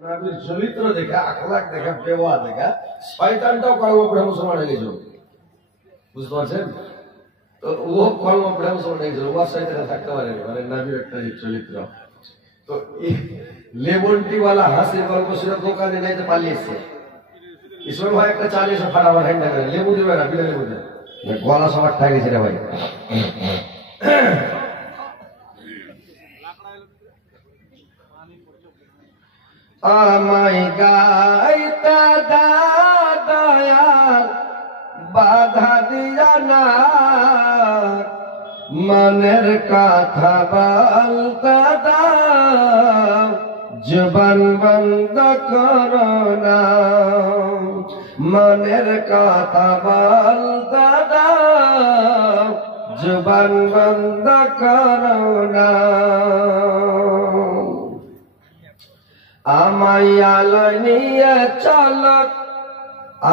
নবীর চরিত্র দেখা, আখলাক দেখা, ব্যবহার দেখা শয়তানটাও কলম পড়ে মুসলমান হয়ে গেছিল। বুঝতে পারছেন? তো ও কলম পড়ে মুসলমান হয়ে গেছিল, ও শয়তানে থাকতে পারেনি, মানে নবীর একটা চরিত্র। তো লেবনটিওয়ালা হাসির গল্প ছিল, দোকানে যাইতে পালিয়েছে। ঈশ্বর ভাই একটা চালিয়েছে ফাটাফাট হ্যান্ডা করে, লেবু দেবে না, বিনা লেবু দেবে, গলা সবার ঠাই গেছে রে ভাই। আমায় গাইতে দয়াল বাধা দিয়া না, মনের কথা বলতে দাও, জবান বন্ধ করো না, মনের কথা বলতে দাও, জবান বন্ধ করো না। আমায় আলোয় নিয়ে চলক,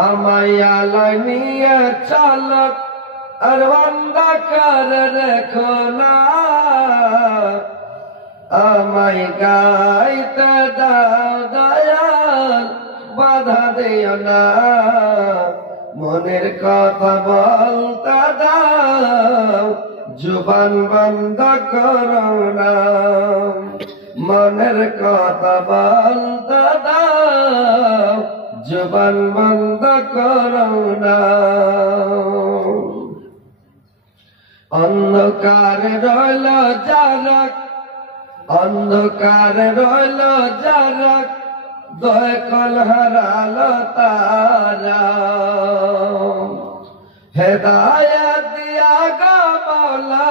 আমায় আলোয় নিয়ে চলক, আর অন্ধকার রেখো না, আমায় গাইতে দাও দয়াল বাধা দিও না, মনের কথা বলতে দাও, জবান বন্ধ করো না, মনের কথা বলতে দাও, জবান বন্ধ করো না। অন্ধকার রইল জারক, অন্ধকার রইল জারক, দয়কল হারালো তারা, হেদায়েত দিয়া গো মওলা,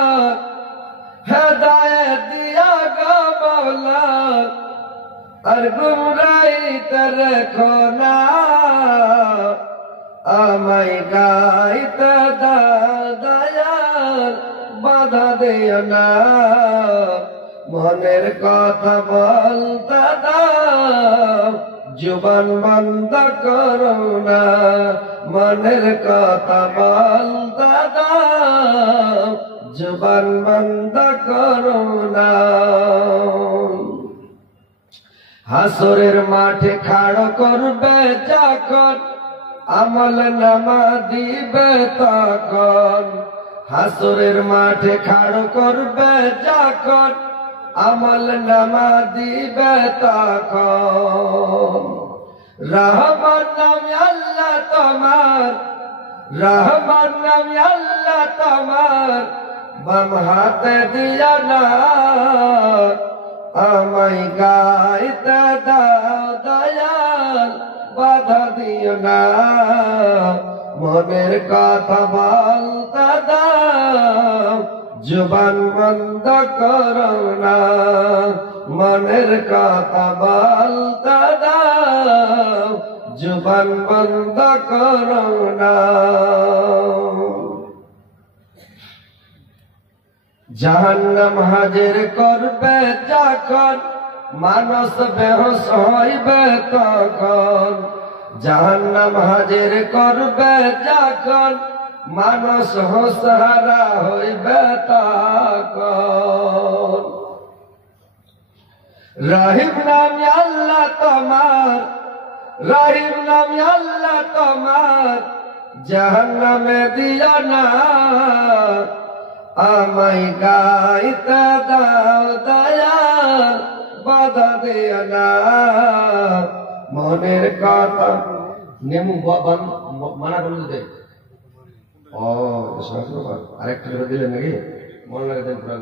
হেদায়েত দিয়া গো মওলা, আর গুমরাহিতে রেখো না, আমায় গাইতে দাও দয়াল বাধা দিও না, মনের কথা বলতে দাও, জবান বন্ধ করো না, মনের কথা বলতে দাও, জবান বন্ধ করো না। হাসরের মাঠে খাড়ো করবে যখন, আমল নামা দিবে তখন, হাসরের মাঠে খাড়ো করবে যখন, আমল নামা দিবে তখন, রহমান নামে আল্লাহ তোমার, রহমান নামে আল্লাহ তোমার, বাম হাতে দিয়া না, আমায় গাইতে দাও দয়াল বাধা দিও না, মনের কথা বলতে দাও, জবান বন্ধ করো না, মনের কথা বলতে দাও, জবান বন্ধ করো না। জাহান্নাম হাজির করবে যখন, মানুষ বেহুশ হইবে তখন, জাহান্নাম হাজির করবে যখন, মানুষ হুঁশহারা হইবে তখন, রহিম নামে আল্লাহ তোমার, রহিম নামে আল্লাহ তোমার, জাহান্নামে দিও না, আমায় গাইতে দাও দয়াল বাধা দিও না, মনের কথা নেমু মানা করে দিতে। ও আরেকটা করে দিলেন নাকি? মনে লাগে পুরা